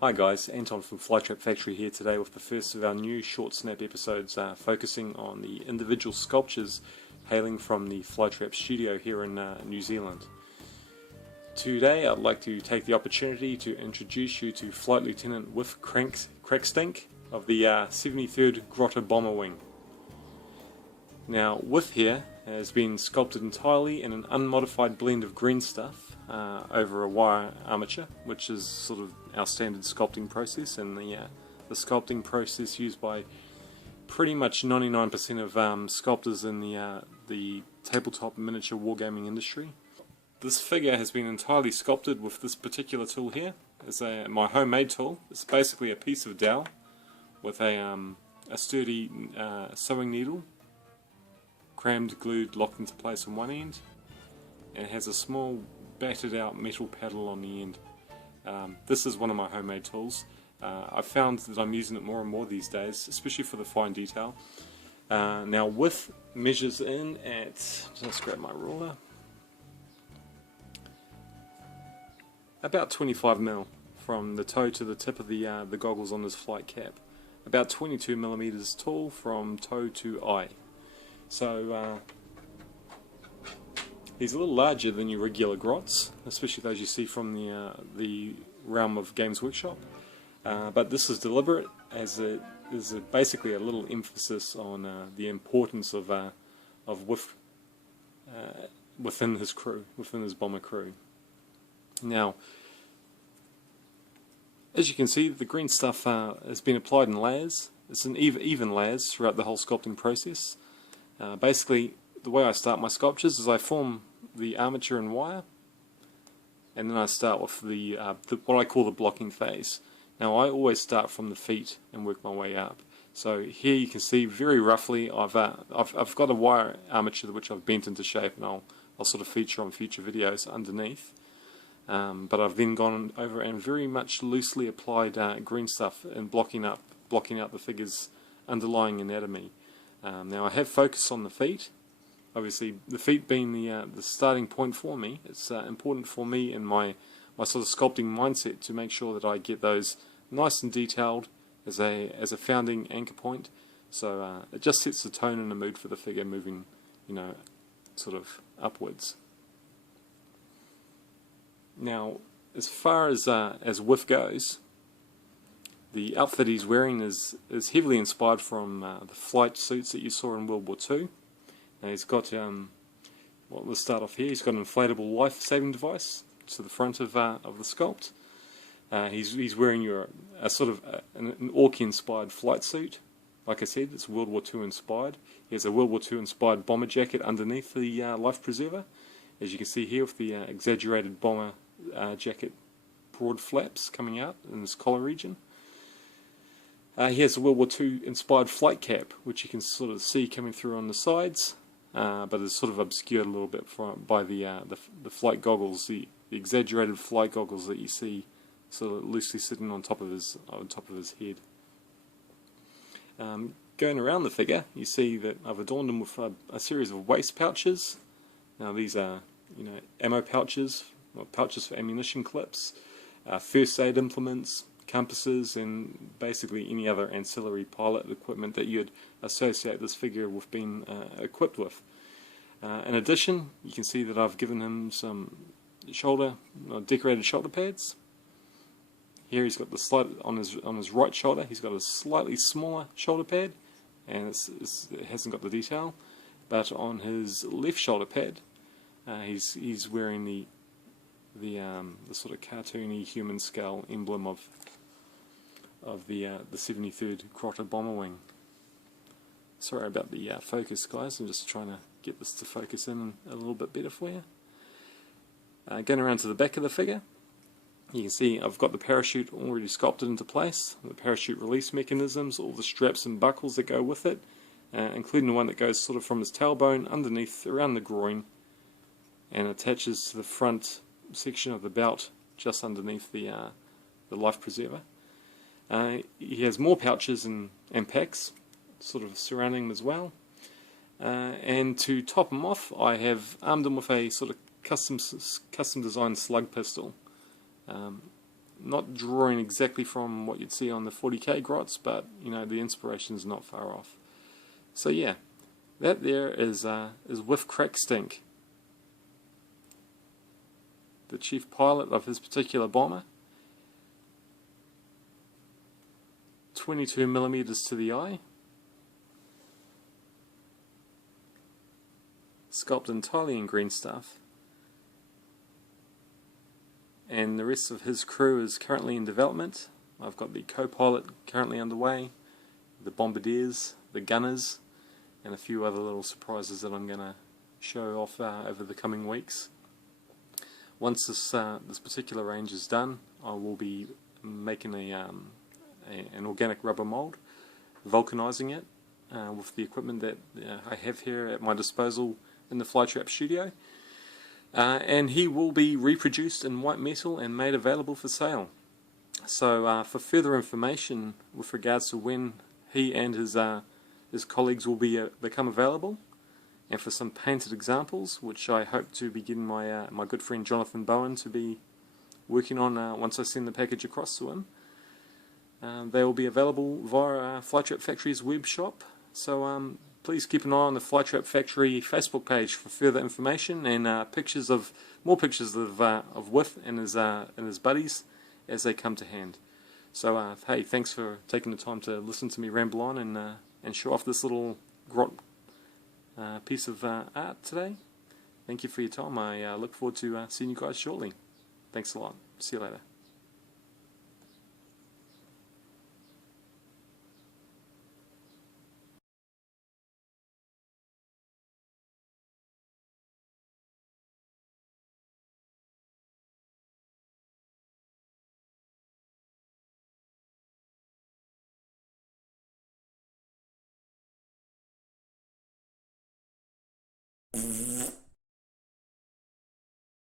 Hi guys, Anton from Flytrap Factory here today with the first of our new short snap episodes focusing on the individual sculptures hailing from the Flytrap studio here in New Zealand. Today I'd like to take the opportunity to introduce you to Flight Lieutenant Wiff Crackstink of the 73rd Grotter Bomber Wing. Now Wiff here has been sculpted entirely in an unmodified blend of green stuff over a wire armature, which is sort of our standard sculpting process, and the sculpting process used by pretty much 99% of sculptors in the tabletop miniature wargaming industry. This figure has been entirely sculpted with this particular tool here. It's my homemade tool. It's basically a piece of dowel with a sturdy sewing needle, crammed, glued, locked into place on one end, and it has a small battered out metal paddle on the end. This is one of my homemade tools. I've found that I'm using it more and more these days, especially for the fine detail. Now Wiff measures in at, just grab my ruler, about 25mm from the toe to the tip of the goggles on his flight cap. About 22mm tall from toe to eye. So he's a little larger than your regular grots, especially those you see from the realm of Games Workshop. But this is deliberate, as it is basically a little emphasis on the importance of Wiff within his crew, within his bomber crew. Now, as you can see, the green stuff has been applied in layers. It's an even layers throughout the whole sculpting process. Basically, the way I start my sculptures is I form the armature and wire, and then I start with the what I call the blocking phase. Now I always start from the feet and work my way up. So here you can see very roughly I've got a wire armature which I've bent into shape, and I'll sort of feature on future videos underneath. But I've then gone over and very much loosely applied green stuff and blocking out the figure's underlying anatomy. Now I have focus on the feet. Obviously, the feet being the starting point for me, it's important for me in my sort of sculpting mindset to make sure that I get those nice and detailed as a founding anchor point. So it just sets the tone and the mood for the figure moving, sort of upwards. Now, as far as Wiff goes, the outfit he's wearing is heavily inspired from the flight suits that you saw in World War II. Now he's got, well, let's start off here. He's got an inflatable life-saving device to the front of the sculpt. He's wearing a sort of an Orc-inspired flight suit. Like I said, it's World War II inspired. He has a World War II inspired bomber jacket underneath the life preserver, as you can see here with the exaggerated bomber jacket broad flaps coming out in this collar region. He has a World War II inspired flight cap, which you can sort of see coming through on the sides, but it's sort of obscured a little bit by the flight goggles, the exaggerated flight goggles that you see sort of loosely sitting on top of his head. Going around the figure, you see that I've adorned him with a series of waist pouches. Now these are ammo pouches, or pouches for ammunition clips, first aid implements, compasses, and basically any other ancillary pilot equipment that you'd associate this figure with being equipped with. In addition, you can see that I've given him some decorated shoulder pads. Here he's got the on his right shoulder. He's got a slightly smaller shoulder pad, and it hasn't got the detail. But on his left shoulder pad, he's wearing the sort of cartoony human skull emblem of the 73rd Grotter Bomber Wing. Sorry about the focus, guys. I'm just trying to get this to focus in a little bit better for you. Going around to the back of the figure, you can see I've got the parachute already sculpted into place, the parachute release mechanisms, all the straps and buckles that go with it, including the one that goes sort of from his tailbone underneath around the groin and attaches to the front section of the belt just underneath the life preserver. He has more pouches and packs. sort of surrounding him as well. And to top him off, I have armed him with a sort of custom designed slug pistol. Not drawing exactly from what you'd see on the 40k grots, but you know, the inspiration is not far off. So yeah, that there is Wiff Crackstink, the chief pilot of his particular bomber. 22mm to the eye, sculpted entirely in green stuff, and the rest of his crew is currently in development. I've got the co-pilot currently underway, the bombardiers, the gunners, and a few other little surprises that I'm going to show off over the coming weeks. Once this particular range is done, I will be making an organic rubber mold, vulcanizing it with the equipment that I have here at my disposal in the Flytrap studio, and he will be reproduced in white metal and made available for sale. So for further information with regards to when he and his colleagues will become available, and for some painted examples, which I hope to be getting my good friend Jonathan Bowen to be working on once I send the package across to him, they will be available via Flytrap Factory's web shop. So please keep an eye on the Flytrap Factory Facebook page for further information and more pictures of Wiff and his buddies as they come to hand. So hey, thanks for taking the time to listen to me ramble on and show off this little grot piece of art today. Thank you for your time. I look forward to seeing you guys shortly. Thanks a lot. See you later.